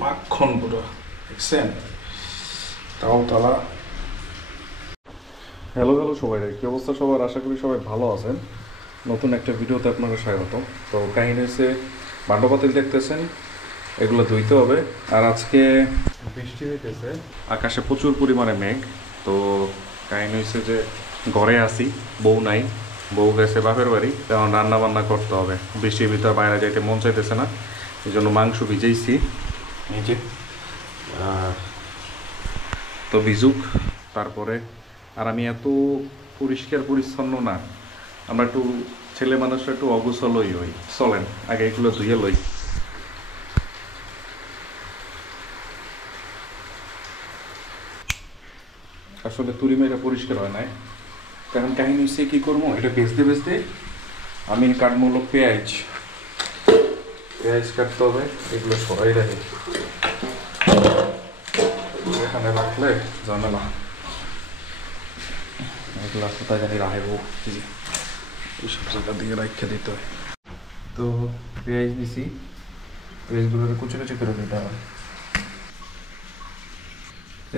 মাখন পুরো দেখছেন তাও তালা। হ্যালো হ্যালো সবাই, কি অবস্থা সবার? আশা করি সবাই ভালো আছেন। নতুন একটা ভিডিওতে আপনাকে স্বাগত। তো কাহিনী হচ্ছে ভান্ডপাতিল দেখতেছেন, এগুলো ধুইতে হবে। আর আজকে বৃষ্টি হইতেছে, আকাশে প্রচুর পরিমাণে মেঘ। তো কাহিনী হচ্ছে যে ঘরে আসি, বউ নাই, বউ গেছে বাপের বাড়ি, তেমন রান্না বান্না করতে হবে। বৃষ্টির ভিতর বাইরে যাইতে মন চাইতেছে না, এই জন্য মাংস ভিজেইছি নিজে। তো ভিজুক তারপরে। আর আমি এত পরিষ্কার পরিচ্ছন্ন না, আমরা একটু ছেলে মানুষরা একটু অগোছলই হই। চলেন আগে এগুলো ধুয়ে লই। আসলে তুরি মেয়েরা পরিষ্কার হয় নাই, কারণ কাহিনী হচ্ছে কী করবো, এটা বেচতে বেচতে আমি কাটবো হলো পেঁয়াজ। পেঁয়াজ কাটতে হবে, এগুলো সরাই রাখি, এখানে রাখলে ঝামেলা। এগুলো কোথায় জানি রাখবো, এইসব জায়গা দিয়ে রাখতে দিতে হয়। তো পেঁয়াজ দিছি, পেঁয়াজগুলো কুচি কুচি করে দিতে হবে।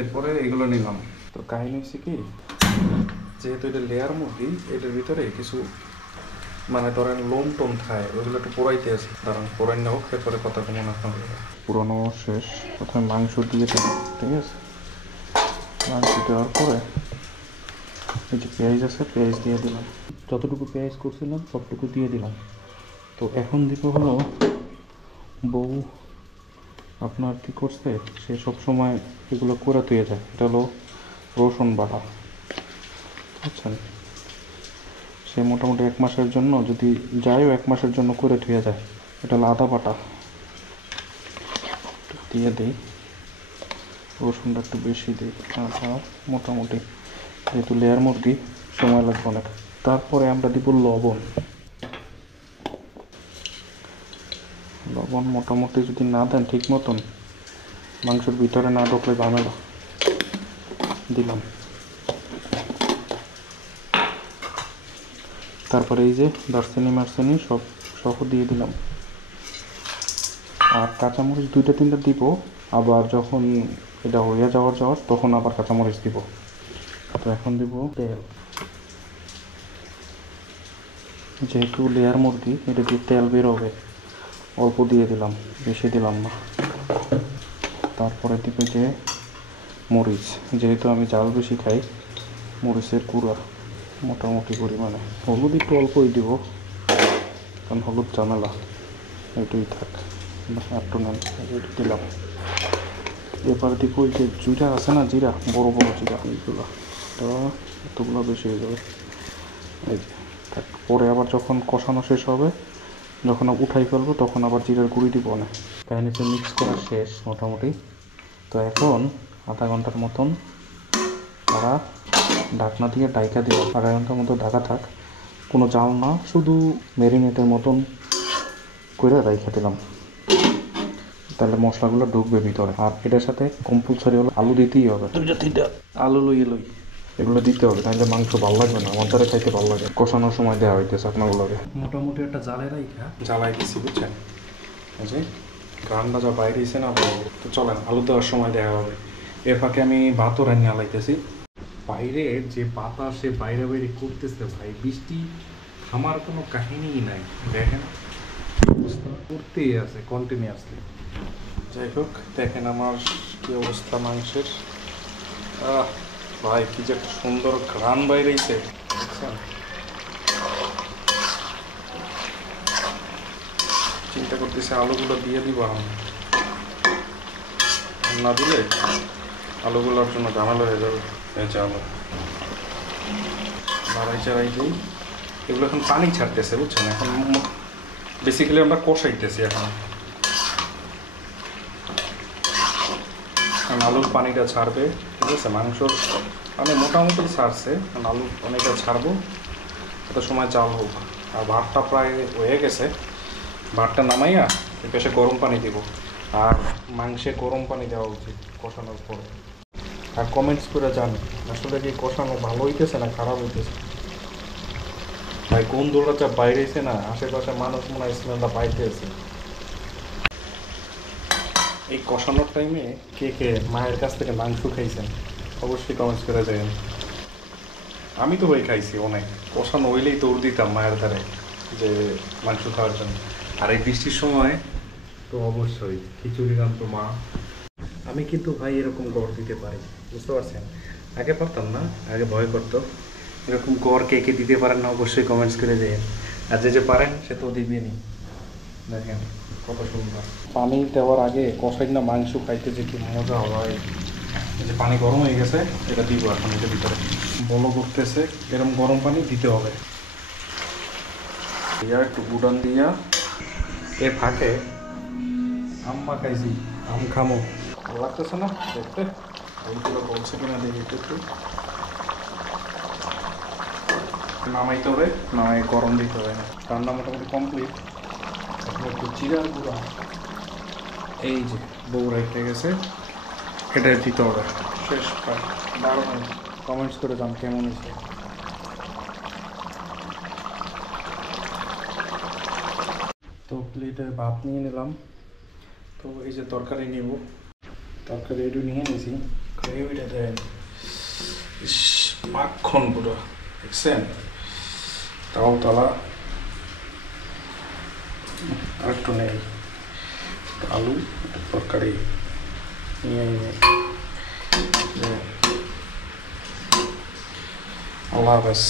এরপরে এগুলো নিলাম। তো কাহিনী হচ্ছে কি, যেহেতু এটা লেয়ার মুরগি, এটার ভিতরে কিছু মানে ধরেন লোম টোম খায়, ওইগুলো একটু পোড়াইতে আছে। কারণ পোড়াই না হোক, এরপরে কথা কমন এখন পুরোনো শেষ। প্রথমে মাংস দিয়ে দিলাম, ঠিক আছে? মাংস দেওয়ার পরে এই যে পেঁয়াজ আছে, পেঁয়াজ দিয়ে দিলাম। যতটুকু পেঁয়াজ করছিলাম সবটুকু দিয়ে দিলাম। তো এখন দিব হলো, বউ আপনার কী করছে, সে সবসময় এগুলো করে তুয়ে যায়। এটা হলো রসুন বাটা, বুঝছেন? সে মোটামুটি 1 মাসের জন্য যদি যায়ও, 1 মাসের জন্য করে ধুয়ে যায়। এটা হলো আদা বাটা, দিয়ে দিই। রসুনটা একটু বেশি দিই, আদা মোটামুটি, যেহেতু লেয়ার মুরগি সময় লাগবে অনেক। তারপরে আমরা দিব লবণ। লবণ মোটামুটি যদি না দেন ঠিক মতন, মাংসের ভিতরে না ঢুকলে ঝামেলা। দিলাম। তারপরে এই যে দারচিনি মারচিনি সব সহ দিয়ে দিলাম। আর কাঁচামরিচ 2-3টা দিব, আবার যখন এটা হয়ে যাওয়ার তখন আবার কাঁচামরিচ দিব। তো এখন দিব তেল, যেহেতু লেয়ার মুরগি এটা দিয়ে তেল বেরোবে, অল্প দিয়ে দিলাম, বেশি দিলাম না। তারপরে দিব যে মরিচ, যেহেতু আমি ঝাল বেশি খাই, মরিচের গুঁড়া মোটামুটি পরিমাণে। হলুদ একটু অল্পই দিব, কারণ হলুদ ঝামেলা, এটাই থাক। একটু নেন, দিলাম। এবার দিব ওই যে জিরা আছে না, জিরা, বড় বড় জিরা, এইগুলো। তো এতগুলো বেশি হয়ে যাবে, এই যে থাক। পরে আবার যখন কষানো শেষ হবে, যখন উঠাই ফেলবো, তখন আবার জিরার গুঁড়ি দিব না। কাহিনিতে মিক্স করা শেষ মোটামুটি। তো এখন আধা ঘন্টার মতন তারা ঢাকনা দিয়ে ডাইকা দিব। আধা ঘন্টার মতো ঢাকা থাক, কোনো জাল না, শুধু ম্যারিনেটের মতন করে রাইখা দিলাম। তাহলে মশলাগুলো ঢুকবে ভিতরে। আর এটার সাথে কম্পালসারি হলো আলু দিতেই হবে, 2-3টা আলু লই এগুলো দিতে হবে, তাহলে মাংস ভালো লাগবে না, আমার দ্বারা খাইতে ভালো লাগে। কষানোর সময় দেওয়া হইতেছে আপনাগুলোকে। মোটামুটি একটা জালে রাইখা জ্বালাই দিচ্ছি, বুঝছেন? যে গ্রানটা যা বাইরে এসে না বলবো। তো চলেন আলু দেওয়ার সময় দেওয়া হবে। এর ফাঁকে আমি ভাতও রান্না লাইতেছি। বাইরে যে বাতাস, সে বাইরে বাইরে করতেছে ভাই, বৃষ্টি থামার কোনো কাহিনীই নাই। দেখেন অবস্থা করতেই আছে কন্টিনিউয়াসলি। যাই হোক, দেখেন আমার কি অবস্থা মাংসের। ভাই কি যে একটা সুন্দর ঘ্রাণ বাইরেছে, বুঝছেন? চিন্তা করতেছি আলুগুলো দিয়ে দিব। না দিলে আলুগুলোর জন্য ঝামেলা হয়ে যাবে। এই যে আলু বাড়াই চাড়াই দিই, এগুলো এখন পানি ছাড়তেছে, বুঝছেন? এখন বেসিক্যালি আমরা কষাইতেছি এখন, কারণ আলুর পানিটা ছাড়বে, ঠিক আছে? মাংসর পানি মোটামুটি ছাড়ছে, কারণ আলু অনেকটা ছাড়বো, এত সময় চাল হোক। আর ভাতটা প্রায় হয়ে গেছে, ভাতটা নামাইয়া এপাশে গরম পানি দিব। আর মাংসে গরম পানি দেওয়া উচিত কষানোর পরে। আর কমেন্টস করে জানি আসলে কি কষানো ভালো হইতেছে না খারাপ হইতেছে। ভাই গন্ধটা যা বাইরেছে না, আশেপাশে মানুষ মনে হয় স্মেলটা পাইতেছে। এই কষানোর টাইমে কে কে মায়ের কাছ থেকে মাংস খাইছেন অবশ্যই কমেন্টস করে যাবেন। আমি তো ভাই খাইছি অনেক, কষানো হইলেই দৌড় দিতাম মায়ের ধারে যে মাংস খাওয়ার জন্য। আর এই বৃষ্টির সময় তো অবশ্যই খিচুড়ি রান্তো মা। আমি কিন্তু ভাই এরকম গড় দিতে পারি, বুঝতে পারছেন? আগে পারতাম না, আগে ভয় করতো। এরকম গড় কে কে দিতে পারেন না অবশ্যই কমেন্টস করে দেন। আর যে যে পারেন সে তো দিবেনই। দেখেন কত সুন্দর। পানি দেওয়ার আগে কষাই না মাংস খাইতে যে কি মজা হয়। এই যে পানি গরম হয়ে গেছে, এটা দিব এখন এটার ভিতরে। বলো করতেছে, এরকম গরম পানি দিতে হবে। দিয়া একটু গুডান দিয়া এর ফাঁকে আম্মা খাইছি, আম খামো। ভালো লাগতেছে না দেখতে? ওইগুলো বলছে কিনা দেখি একটু। নামাইতে হবে, নামাই গরম দিতে হবে না। রান্না মোটামুটি কমপ্লিট। এখন একটু জিরার গুঁড়া, এই যে বউ রেখে গেছে, এটা দিতে হবে। শেষ প্রায় 12 মিনিট। কমেন্টস করে যান কেমন হয়েছে। তো প্লেটে ভাত নিয়ে নিলাম। তো এই যে তরকারি নিব, তরকারি একটু নিয়ে নিয়েছি। গ্রেভিটা দেন, মাখন পুরো, দেখছেন? তাও তালা আর একটু নেই, আলু তরকারি নিয়ে নিয়ে। আল্লাহ হাফেজ।